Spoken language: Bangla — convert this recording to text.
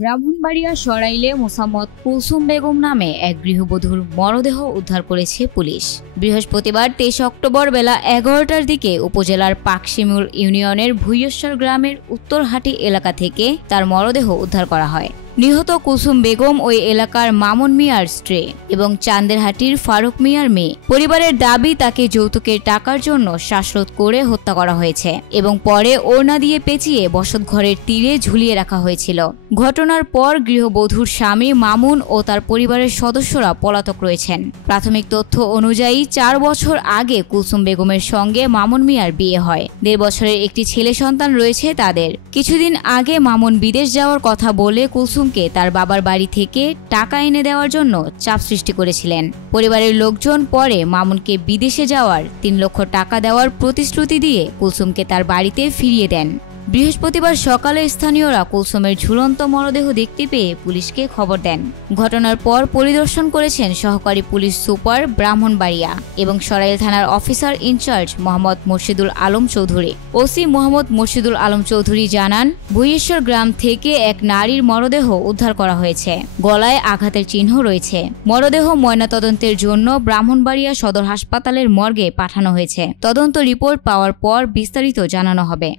ব্রাহ্মণবাড়িয়া সরাইলে মোসাম্মদ কুলসুম বেগম নামে এক গৃহবধূর মরদেহ উদ্ধার করেছে পুলিশ। বৃহস্পতিবার 23 অক্টোবর বেলা 11টার দিকে উপজেলার পাকশিমুল ইউনিয়নের ভুইয়শ্বর গ্রামের উত্তরহাটি এলাকা থেকে তার মরদেহ উদ্ধার করা হয়। নিহত কুলসুম বেগম ওই এলাকার মামুন মিয়ার স্ত্রী এবং চান্দেরহাটির ফারুক মিয়ার মেয়ে। পরিবারের দাবি তাকে যৌতুকের টাকার জন্য শ্বাসরোধ করে হত্যা করা হয়েছে এবং পরে ওড়না দিয়ে পেঁচিয়ে বসতঘরের তীরে ঝুলিয়ে রাখা হয়েছিল। ঘটনার পর গৃহবধূর স্বামী মামুন ও তার পরিবারের সদস্যরা পলাতক রয়েছেন। প্রাথমিক তথ্য অনুযায়ী 4 বছর আগে কুলসুম বেগমের সঙ্গে মামুন মিয়ার বিয়ে হয়। 1.5 বছরের একটি ছেলে সন্তান রয়েছে তাদের। কিছুদিন আগে মামুন বিদেশ যাওয়ার কথা বলে কুলসুম তার বাবার বাড়ি থেকে টাকা এনে দেওয়ার জন্য চাপ সৃষ্টি করেছিলেন। পরিবারের লোকজন পরে মামুনকে বিদেশে যাওয়ার 3 লক্ষ টাকা দেওয়ার প্রতিশ্রুতি দিয়ে কুলসুমকে তার বাড়িতে ফিরিয়ে দেন। বৃহস্পতিবার সকালে স্থানীয়রা কুলসুমের ঝুলন্ত মরদেহ দেখতে পেয়ে পুলিশকে খবর দেন। ঘটনার পর পরিদর্শন করেছেন সহকারী পুলিশ সুপার ব্রাহ্মণবাড়িয়া এবং সরাইল থানার officer incharge Mohammad Murshidul Alam Chowdhury. OC Mohammad Murshidul Alam Chowdhury জানান, ভুইয়শ্বর গ্রাম থেকে এক নারীর মরদেহ উদ্ধার করা হয়েছে। গলায় আঘাতের চিহ্ন রয়েছে। মরদেহ ময়নাতদন্তের জন্য ব্রাহ্মণবাড়িয়া সদর হাসপাতালের মর্গে পাঠানো হয়েছে। তদন্ত রিপোর্ট পাওয়ার পর বিস্তারিত জানানো হবে।